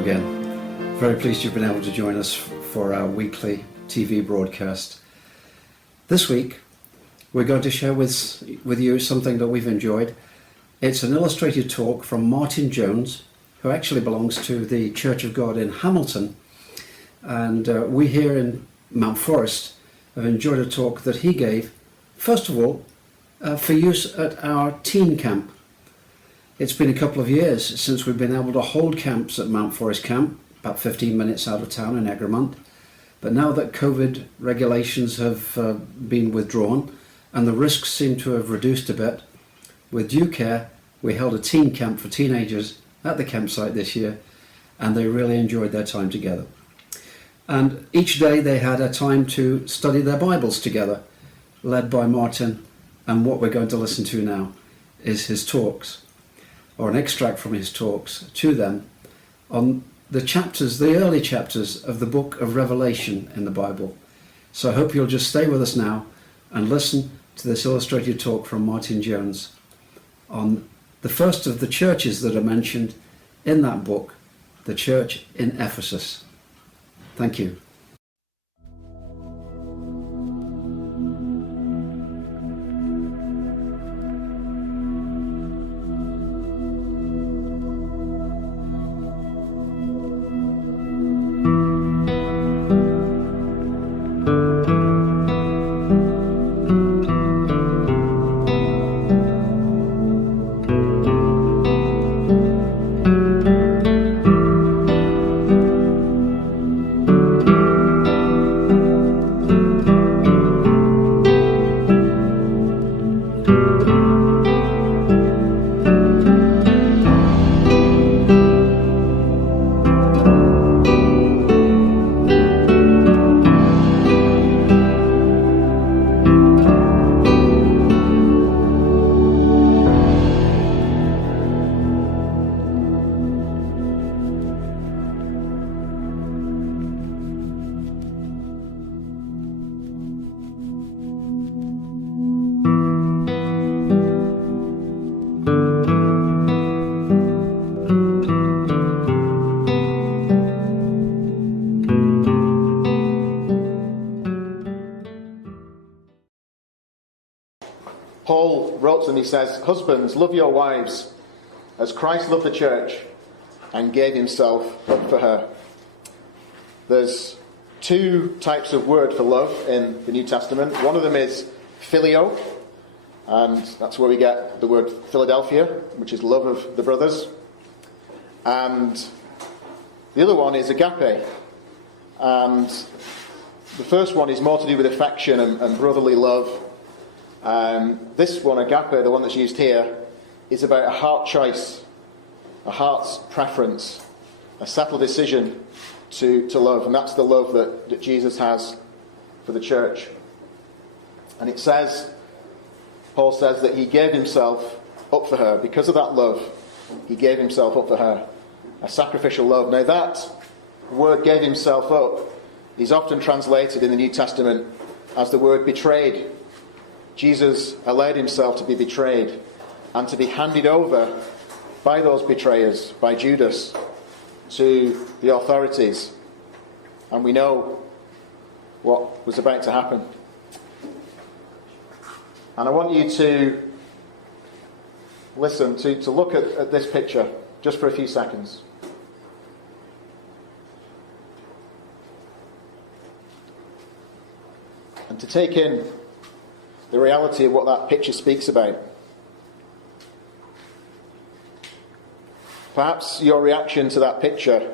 Hello again. Very pleased you've been able to join us for our weekly TV broadcast. This week we're going to share with you something that we've enjoyed. It's an illustrated talk from Martin Jones, who actually belongs to the Church of God in Hamilton, and we here in Mount Forest have enjoyed a talk that he gave, first of all, for use at our teen camp. It's been a couple of years since we've been able to hold camps at Mount Forest Camp, about 15 minutes out of town in Egremont. But now that COVID regulations have been withdrawn and the risks seem to have reduced a bit, with due care, we held a teen camp for teenagers at the campsite this year, and they really enjoyed their time together. And each day they had a time to study their Bibles together, led by Martin, and what we're going to listen to now is his talks, or an extract from his talks to them on the chapters, the early chapters of the book of Revelation in the Bible. So I hope you'll just stay with us now and listen to this illustrated talk from Martin Jones on the first of the churches that are mentioned in that book, the church in Ephesus. Thank you. Paul wrote to them, he says, "Husbands, love your wives as Christ loved the church and gave himself up for her." There's two types of word for love in the New Testament. One of them is phileo, and that's where we get the word Philadelphia, which is love of the brothers. And the other one is agape. And the first one is more to do with affection and brotherly love. This one, agape, the one that's used here, is about a heart choice, a heart's preference, a settled decision to love. And that's the love that Jesus has for the church. And it says, Paul says that he gave himself up for her. Because of that love, he gave himself up for her. A sacrificial love. Now that word, gave himself up, is often translated in the New Testament as the word betrayed. Jesus allowed himself to be betrayed and to be handed over by those betrayers, by Judas, to the authorities. And we know what was about to happen. And I want you to listen, to look at this picture just for a few seconds. And to take in the reality of what that picture speaks about. Perhaps your reaction to that picture,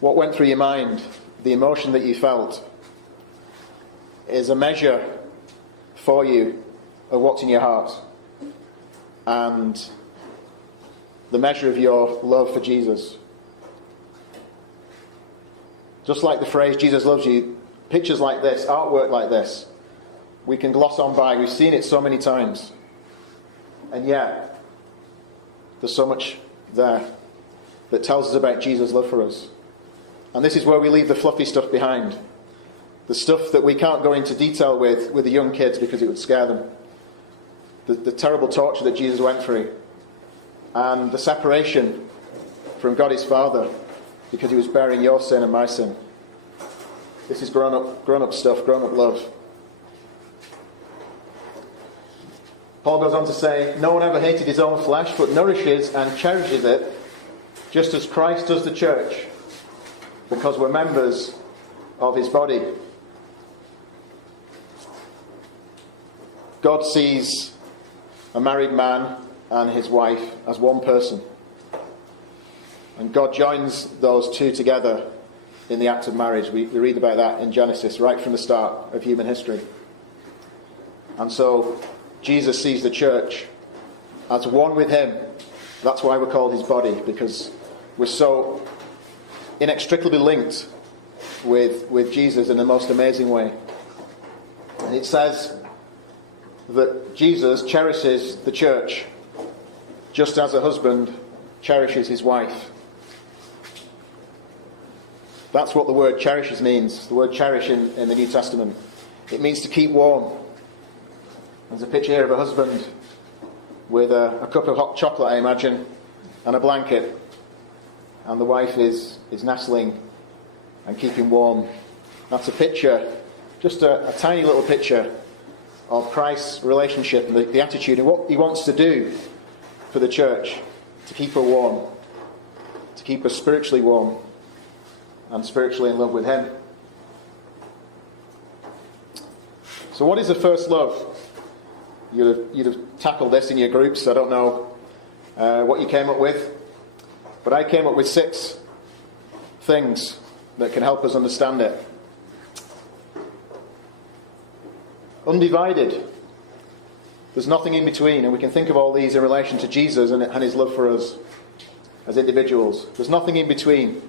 what went through your mind, the emotion that you felt, is a measure for you of what's in your heart and the measure of your love for Jesus. Just like the phrase, Jesus loves you, pictures like this, artwork like this, we can gloss on by. We've seen it so many times. And yet, there's so much there that tells us about Jesus' love for us. And this is where we leave the fluffy stuff behind. The stuff that we can't go into detail with the young kids because it would scare them. The terrible torture that Jesus went through. And the separation from God his Father because he was bearing your sin and my sin. This is grown up stuff, grown up love. Paul goes on to say, no one ever hated his own flesh, but nourishes and cherishes it, just as Christ does the church, because we're members of his body. God sees a married man and his wife as one person. And God joins those two together in the act of marriage. We read about that in Genesis, right from the start of human history. And so Jesus sees the church as one with him. That's why we're called his body, because we're so inextricably linked with Jesus in the most amazing way. And it says that Jesus cherishes the church just as a husband cherishes his wife. That's what the word cherishes means. The word cherish in the New Testament. It means to keep warm. There's a picture here of a husband with a cup of hot chocolate, I imagine, and a blanket. And the wife is nestling and keeping warm. That's a picture, just a tiny little picture of Christ's relationship and the attitude and what he wants to do for the church to keep her warm, to keep her spiritually warm and spiritually in love with him. So what is the first love? You'd have tackled this in your groups. I don't know what you came up with, but I came up with 6 things that can help us understand it. Undivided. There's nothing in between, and we can think of all these in relation to Jesus and his love for us as individuals. There's nothing in between.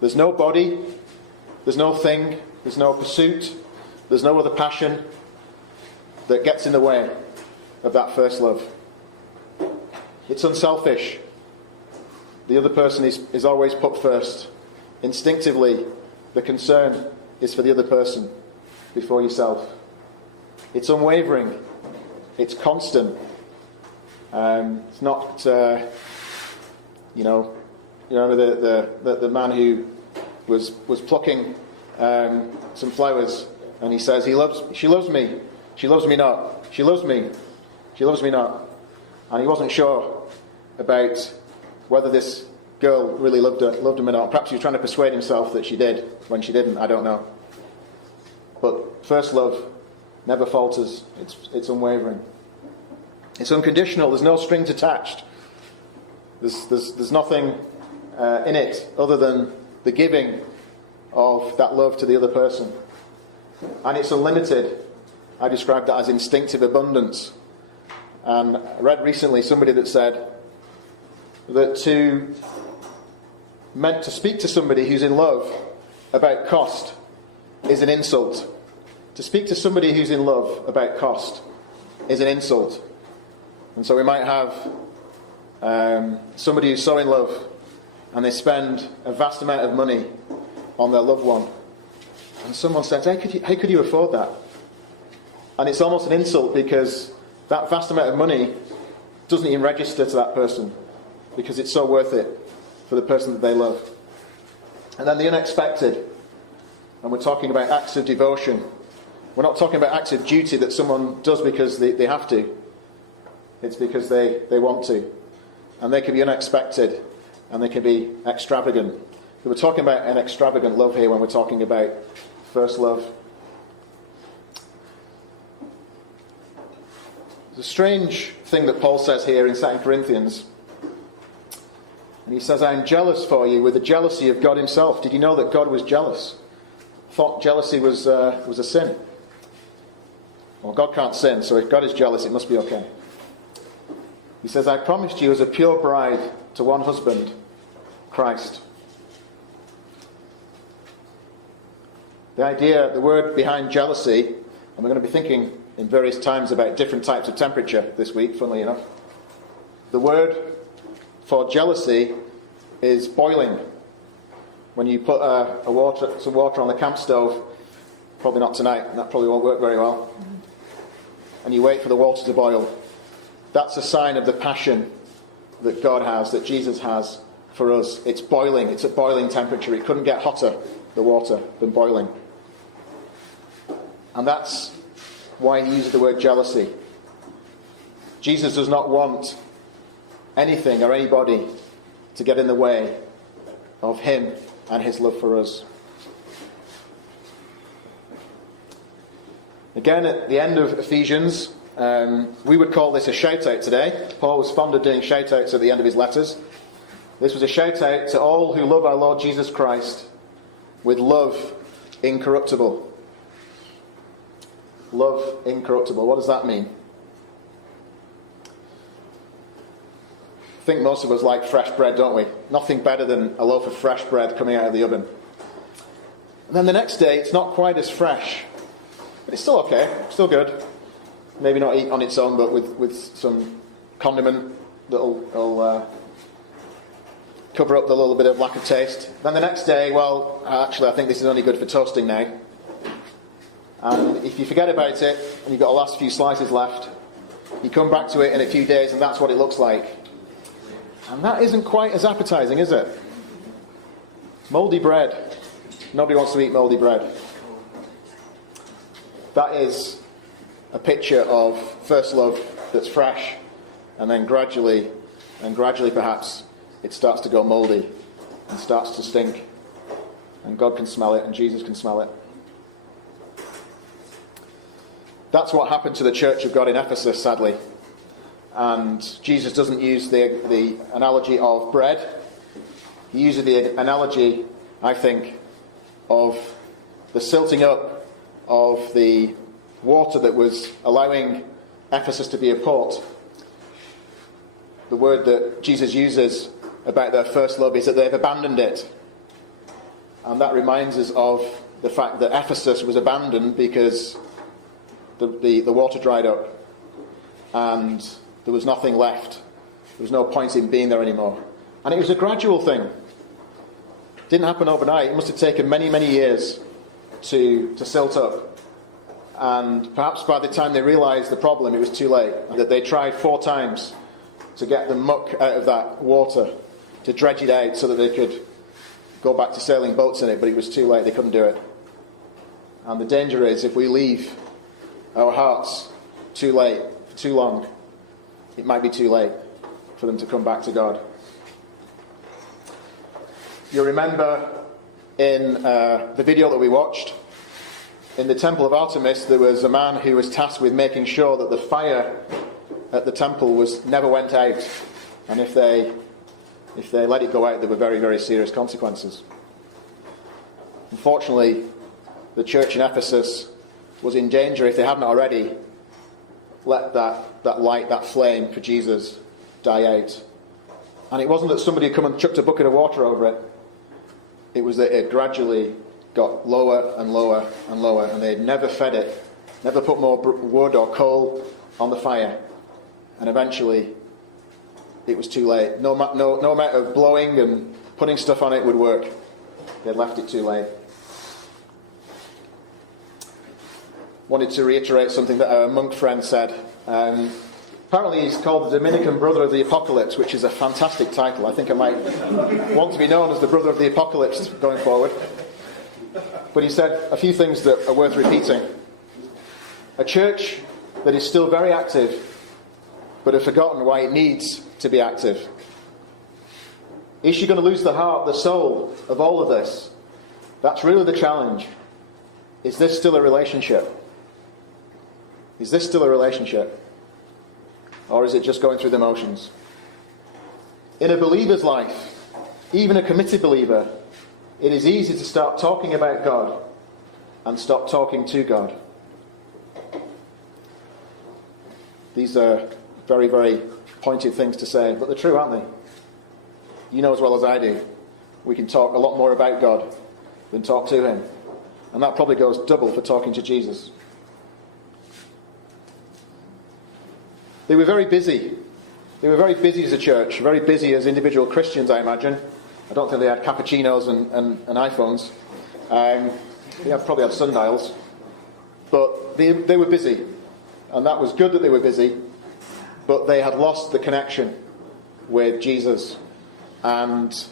There's no body, there's no thing, there's no pursuit, there's no other passion that gets in the way of that first love. It's unselfish. The other person is always put first. Instinctively, the concern is for the other person before yourself. It's unwavering. It's constant. It's not, you remember the man who was plucking some flowers, and he says, she loves me. She loves me not. She loves me. She loves me not. And he wasn't sure about whether this girl really loved him or not. Perhaps he was trying to persuade himself that she did when she didn't. I don't know. But first love never falters. It's unwavering. It's unconditional. There's no strings attached. There's nothing in it other than the giving of that love to the other person. And it's unlimited. I described that as instinctive abundance. And I read recently somebody that said that to speak to somebody who's in love about cost is an insult. To speak to somebody who's in love about cost is an insult. And so we might have somebody who's so in love and they spend a vast amount of money on their loved one. And someone says, how could you afford that? And it's almost an insult because that vast amount of money doesn't even register to that person because it's so worth it for the person that they love. And then the unexpected. And we're talking about acts of devotion. We're not talking about acts of duty that someone does because they have to. It's because they want to. And they can be unexpected and they can be extravagant. We're talking about an extravagant love here when we're talking about first love. There's a strange thing that Paul says here in 2 Corinthians. And he says, I am jealous for you with the jealousy of God himself. Did you know that God was jealous? Thought jealousy was a sin. Well, God can't sin, so if God is jealous, it must be okay. He says, I promised you as a pure bride to one husband, Christ. The idea, the word behind jealousy, and we're going to be thinking in various times about different types of temperature this week, funnily enough. The word for jealousy is boiling. When you put some water on the camp stove, probably not tonight, that probably won't work very well, and you wait for the water to boil, that's a sign of the passion that God has, that Jesus has for us. It's boiling. It's at boiling temperature. It couldn't get hotter, the water, than boiling. And that's why he uses the word jealousy. Jesus does not want anything or anybody to get in the way of him and his love for us. Again, at the end of Ephesians, we would call this a shout-out today. Paul was fond of doing shout-outs at the end of his letters. This was a shout-out to all who love our Lord Jesus Christ with love incorruptible. Love incorruptible. What does that mean? I think most of us like fresh bread, don't we? Nothing better than a loaf of fresh bread coming out of the oven. And then the next day, it's not quite as fresh. But it's still okay, still good. Maybe not eat on its own, but with some condiment that'll cover up the little bit of lack of taste. Then the next day, well, actually I think this is only good for toasting now. And if you forget about it, and you've got the last few slices left, you come back to it in a few days and that's what it looks like. And that isn't quite as appetizing, is it? Mouldy bread. Nobody wants to eat mouldy bread. That is a picture of first love that's fresh, and then gradually perhaps, it starts to go mouldy and starts to stink. And God can smell it, and Jesus can smell it. That's what happened to the church of God in Ephesus, sadly. And Jesus doesn't use the analogy of bread. He uses the analogy, I think, of the silting up of the water that was allowing Ephesus to be a port. The word that Jesus uses about their first love is that they've abandoned it. And that reminds us of the fact that Ephesus was abandoned because the water dried up and there was nothing left. There was no point in being there anymore. And it was a gradual thing. It didn't happen overnight. It must have taken many, many years to silt up. And perhaps by the time they realised the problem, it was too late. That they tried 4 times to get the muck out of that water, to dredge it out so that they could go back to sailing boats in it, but it was too late. They couldn't do it. And the danger is if we leave our hearts too late, for too long, it might be too late for them to come back to God. You'll remember in the video that we watched, in the temple of Artemis, there was a man who was tasked with making sure that the fire at the temple never went out. And if they let it go out, there were very, very serious consequences. Unfortunately, the church in Ephesus was in danger if they hadn't already let that light, that flame for Jesus die out. And it wasn't that somebody had come and chucked a bucket of water over it. It was that it gradually got lower and lower and lower, and they had never fed it, never put more wood or coal on the fire. And eventually, it was too late. No amount of blowing and putting stuff on it would work. They had left it too late. Wanted to reiterate something that our monk friend said. Apparently he's called the Dominican Brother of the Apocalypse, which is a fantastic title. I think I might want to be known as the Brother of the Apocalypse going forward. But he said a few things that are worth repeating. A church that is still very active, but have forgotten why it needs to be active. Is she going to lose the heart, the soul of all of this? That's really the challenge. Is this still a relationship? Is this still a relationship? Or is it just going through the motions? In a believer's life, even a committed believer, it is easy to start talking about God and stop talking to God. These are very, very pointed things to say, but they're true, aren't they? You know as well as I do, we can talk a lot more about God than talk to Him. And that probably goes double for talking to Jesus. They were very busy. They were very busy as a church, very busy as individual Christians, I imagine. I don't think they had cappuccinos and iPhones. They probably had sundials. But they were busy. And that was good that they were busy. But they had lost the connection with Jesus. and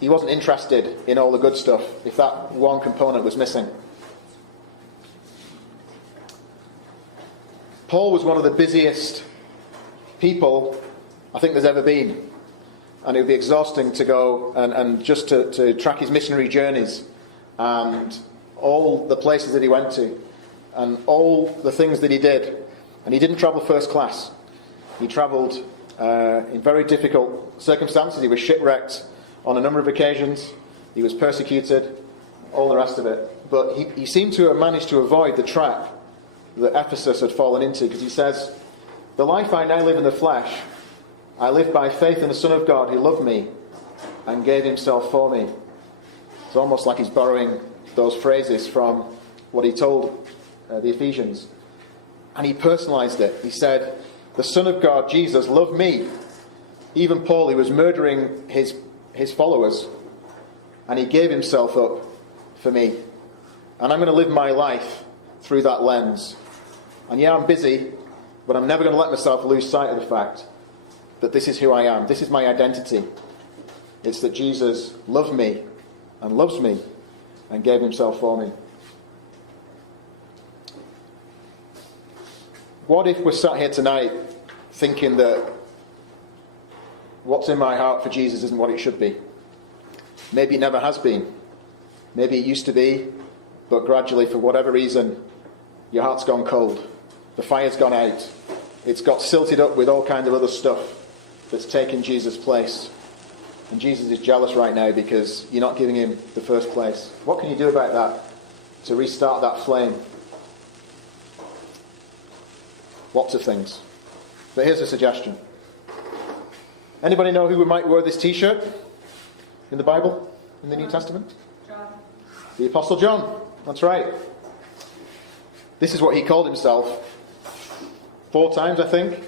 he wasn't interested in all the good stuff if that one component was missing. Paul was one of the busiest people I think there's ever been. And it would be exhausting to go and just to track his missionary journeys and all the places that he went to and all the things that he did. And he didn't travel first class. He travelled in very difficult circumstances. He was shipwrecked on a number of occasions. He was persecuted, all the rest of it. But he seemed to have managed to avoid the trap that Ephesus had fallen into, because he says, "The life I now live in the flesh, I live by faith in the Son of God who loved me and gave himself for me." It's almost like he's borrowing those phrases from what he told the Ephesians. And he personalized it. He said, "The Son of God, Jesus, loved me." Even Paul, who was murdering his followers, and he gave himself up for me. And I'm going to live my life through that lens. And yeah, I'm busy, but I'm never going to let myself lose sight of the fact that this is who I am. This is my identity. It's that Jesus loved me and loves me and gave himself for me. What if we're sat here tonight thinking that what's in my heart for Jesus isn't what it should be? Maybe it never has been. Maybe it used to be, but gradually, for whatever reason, your heart's gone cold. The fire's gone out. It's got silted up with all kinds of other stuff that's taken Jesus' place. And Jesus is jealous right now because you're not giving him the first place. What can you do about that to restart that flame? Lots of things. But here's a suggestion. Anybody know who might wear this t-shirt in the Bible, in the New Testament? John. The Apostle John. That's right. This is what he called himself 4 times, I think,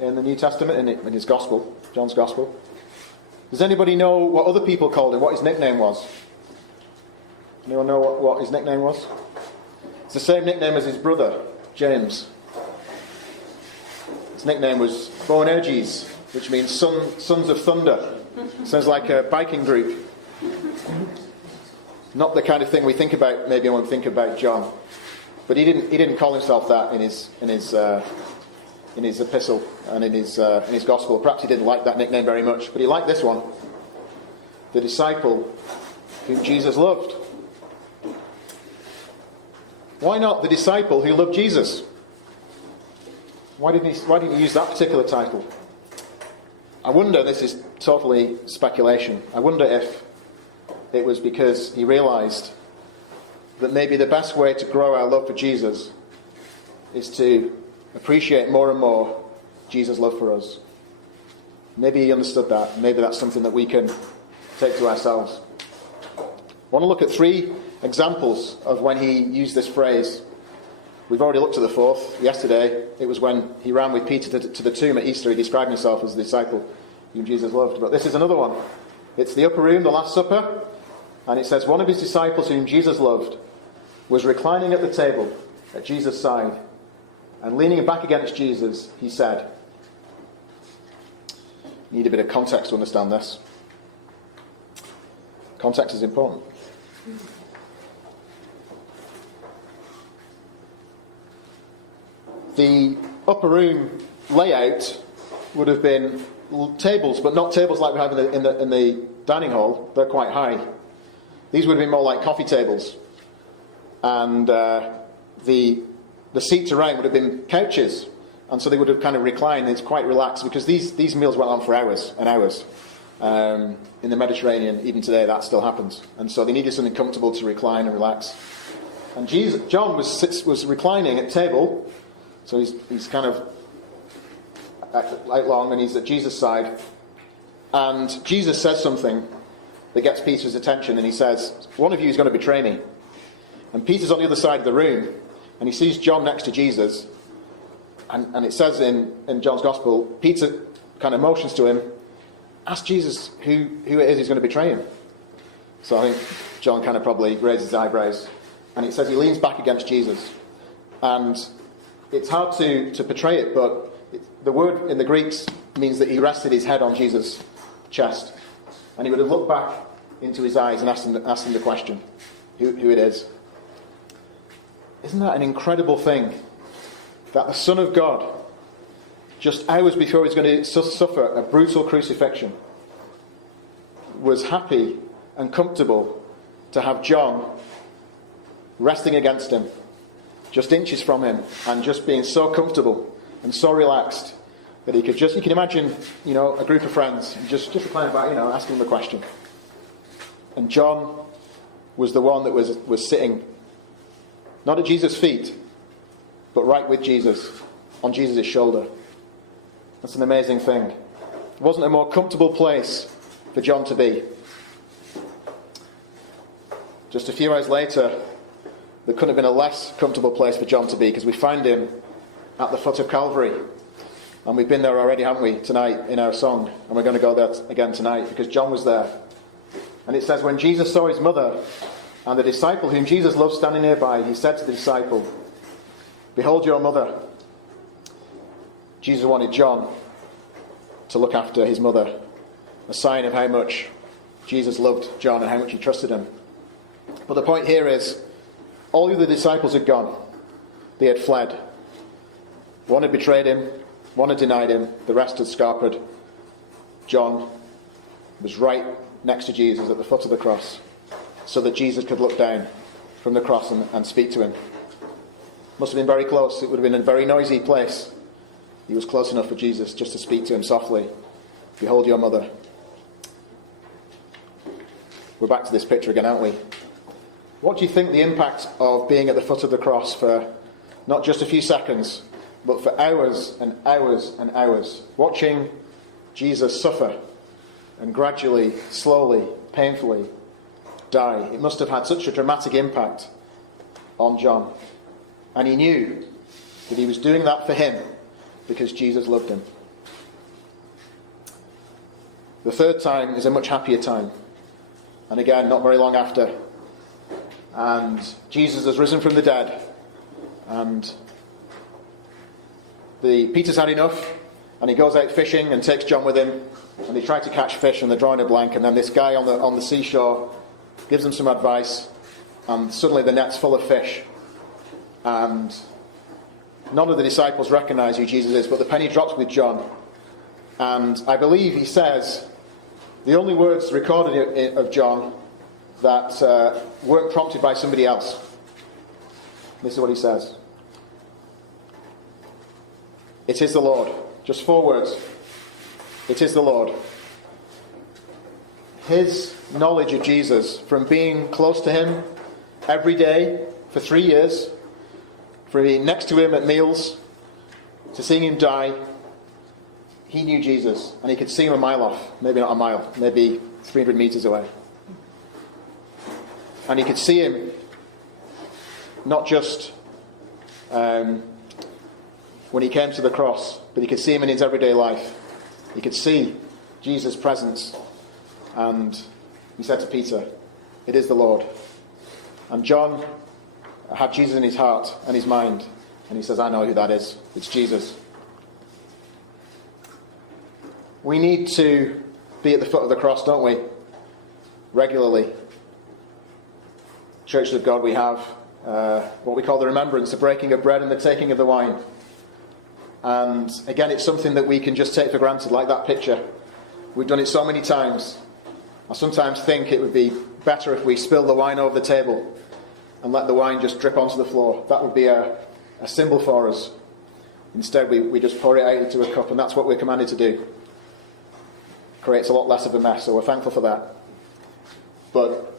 in the New Testament, in his Gospel, John's Gospel. Does anybody know what other people called him, what his nickname was? Anyone know what his nickname was? It's the same nickname as his brother, James. His nickname was Boanerges, which means sons of thunder. Sounds like a biking group. Not the kind of thing we think about maybe when we think about John. But he didn't call himself that in his epistle and in his gospel. Perhaps he didn't like that nickname very much, but he liked this one. The disciple whom Jesus loved. Why not the disciple who loved Jesus? Why didn't he use that particular title? I wonder, this is totally speculation, I wonder if it was because he realised that maybe the best way to grow our love for Jesus is to appreciate more and more Jesus' love for us. Maybe he understood that. Maybe that's something that we can take to ourselves. I want to look at 3 examples of when he used this phrase. We've already looked at the 4th. Yesterday, it was when he ran with Peter to the tomb at Easter. He described himself as the disciple whom Jesus loved. But this is another one. It's the upper room, the Last Supper. And it says, one of his disciples whom Jesus loved was reclining at the table at Jesus' side. And leaning back against Jesus, he said, you need a bit of context to understand this. Context is important. The upper room layout would have been tables, but not tables like we have in the dining hall. They're quite high. These would have been more like coffee tables. And the seats around would have been couches. And so they would have kind of reclined. It's quite relaxed because these meals went on for hours and hours. In the Mediterranean, even today, that still happens. And so they needed something comfortable to recline and relax. And John was reclining at table. So he's kind of out long and he's at Jesus' side. And Jesus says something that gets Peter's attention. And he says, one of you is going to betray me. And Peter's on the other side of the room. And he sees John next to Jesus. And it says in John's Gospel, Peter kind of motions to him, ask Jesus who it is who's going to betray him. So I think John kind of probably raises his eyebrows. And it says he leans back against Jesus. And it's hard to portray it, but the word in the Greek means that he rested his head on Jesus' chest. and he would have looked back into his eyes and asked him the question, who it is. Isn't that an incredible thing? That the Son of God, just hours before he was going to suffer a brutal crucifixion, was happy and comfortable to have John resting against him, just inches from him, and just being so comfortable and so relaxed that you can imagine, a group of friends just reclining about, asking him a question. And John was the one that was sitting not at Jesus' feet, but right with Jesus, on Jesus' shoulder. That's an amazing thing. It wasn't a more comfortable place for John to be. Just a few hours later, there couldn't have been a less comfortable place for John to be, because we find him at the foot of Calvary. And we've been there already, haven't we, tonight in our song. And we're going to go there again tonight, because John was there. And it says, when Jesus saw his mother and the disciple whom Jesus loved standing nearby, he said to the disciple, "Behold your mother." Jesus wanted John to look after his mother, a sign of how much Jesus loved John and how much he trusted him. But the point here is, all the other disciples had gone. They had fled. One had betrayed him, one had denied him, the rest had scarpered. John was right next to Jesus at the foot of the cross, so that Jesus could look down from the cross and speak to him. Must have been very close. It would have been a very noisy place. He was close enough for Jesus just to speak to him softly. "Behold your mother." We're back to this picture again, aren't we? What do you think the impact of being at the foot of the cross for not just a few seconds, but for hours and hours and hours, watching Jesus suffer and gradually, slowly, painfully die? It must have had such a dramatic impact on John. And he knew that he was doing that for him because Jesus loved him. The third time is a much happier time. And again, not very long after. And Jesus has risen from the dead. And Peter's had enough. And he goes out fishing and takes John with him. And they try to catch fish and they're drawing a blank. And then this guy on the seashore gives them some advice. And suddenly the net's full of fish. And none of the disciples recognize who Jesus is, but the penny drops with John. And I believe he says the only words recorded of John that weren't prompted by somebody else. This is what he says. "It is the Lord." Just 4 words. It is the Lord. His knowledge of Jesus, from being close to him every day for 3 years, from being next to him at meals, to seeing him die, he knew Jesus. And he could see him a mile off. Maybe not a mile, maybe 300 meters away. And he could see him not just when he came to the cross, but he could see him in his everyday life. He could see Jesus' presence. And he said to Peter, "It is the Lord." And John had Jesus in his heart and his mind. And he says, "I know who that is. It's Jesus." We need to be at the foot of the cross, don't we? Regularly. Churches of God, we have what we call the remembrance, the breaking of bread and the taking of the wine. And again, it's something that we can just take for granted, like that picture. We've done it so many times. I sometimes think it would be better if we spill the wine over the table and let the wine just drip onto the floor. That would be a symbol for us. Instead, we just pour it out into a cup, and that's what we're commanded to do. Creates a lot less of a mess, so we're thankful for that. But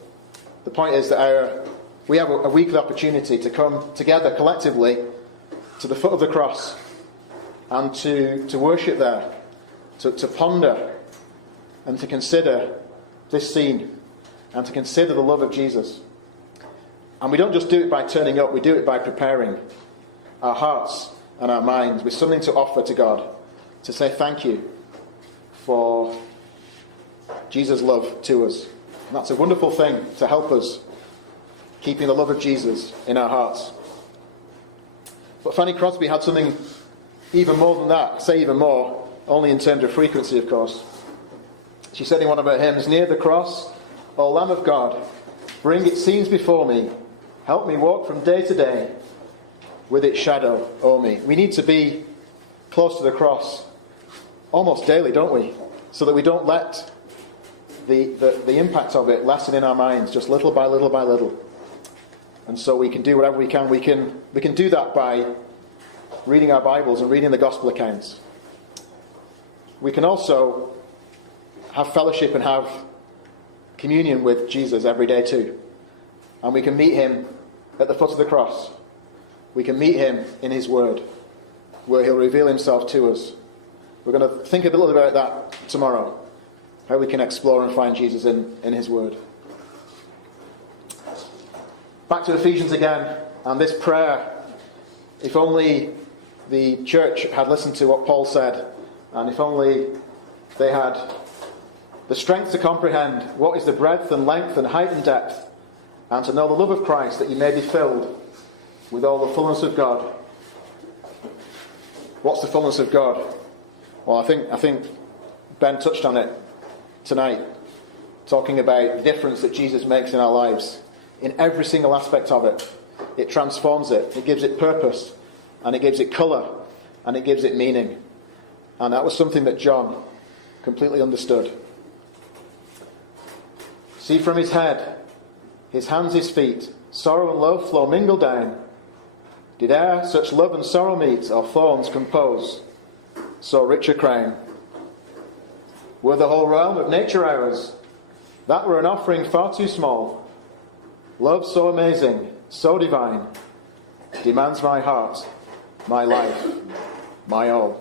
the point is that we have a weekly opportunity to come together collectively to the foot of the cross and to worship there, to ponder and to consider this scene and to consider the love of Jesus. And we don't just do it by turning up, we do it by preparing our hearts and our minds with something to offer to God, to say thank you for Jesus' love to us. And that's a wonderful thing to help us keeping the love of Jesus in our hearts. But Fanny Crosby had something even more than that. I say even more, only in terms of frequency, of course. She said in one of her hymns, "Near the cross, O Lamb of God, bring its scenes before me. Help me walk from day to day with its shadow o'er me." We need to be close to the cross almost daily, don't we? So that we don't let the impact of it lessen in our minds just little by little by little. And so we can do whatever we can. We can do that by reading our Bibles and reading the Gospel accounts. We can also have fellowship and have communion with Jesus every day too. And we can meet him at the foot of the cross. We can meet him in his word, where he'll reveal himself to us. We're going to think a little bit about that tomorrow, how we can explore and find Jesus in his word. Back to Ephesians again, and this prayer. If only the church had listened to what Paul said, and if only they had the strength to comprehend what is the breadth and length and height and depth, and to know the love of Christ, that you may be filled with all the fullness of God. What's the fullness of God? Well, I think Ben touched on it tonight, talking about the difference that Jesus makes in our lives. In every single aspect of it. It transforms it. It gives it purpose. And it gives it colour. And it gives it meaning. And that was something that John completely understood. See from his head, his hands, his feet, sorrow and love flow mingle down. Did e'er such love and sorrow meet, or thorns compose so rich a crown? Were the whole realm of nature ours, that were an offering far too small. Love so amazing, so divine, demands my heart, my life, my all.